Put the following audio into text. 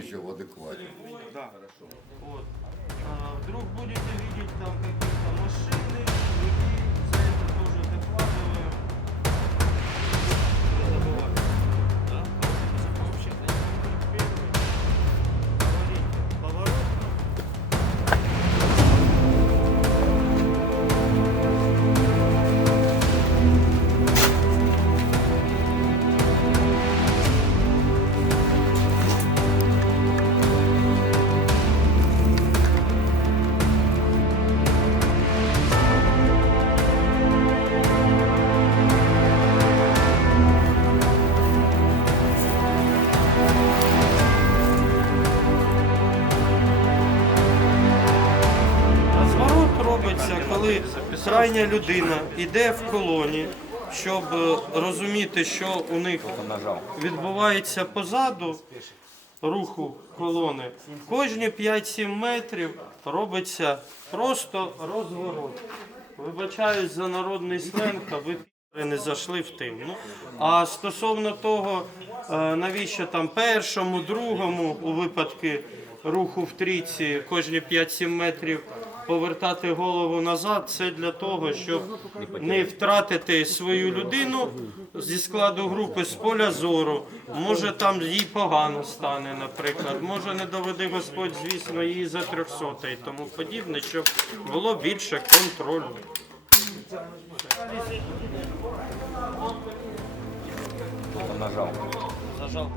еще в адеквате. Вот, да. Хорошо. Вот. А, вдруг будете видеть там какие-то машины коли крайня людина йде в колоні, щоб е, розуміти, що у них відбувається позаду руху колони. Кожні 5-7 метрів робиться просто розворот. Вибачаюсь за народний сленг, а ви не зайшли в тим. Ну, а стосовно того, е, навіщо там першому, другому у випадку руху в трійці кожні 5-7 метрів повертати голову назад, це для того, щоб не втратити свою людину зі складу групи з поля зору. Може там їй погано стане, наприклад. Може не доведе Господь, звісно, її за 300 і тому подібне, щоб було більше контролю. Нажал. Зажав.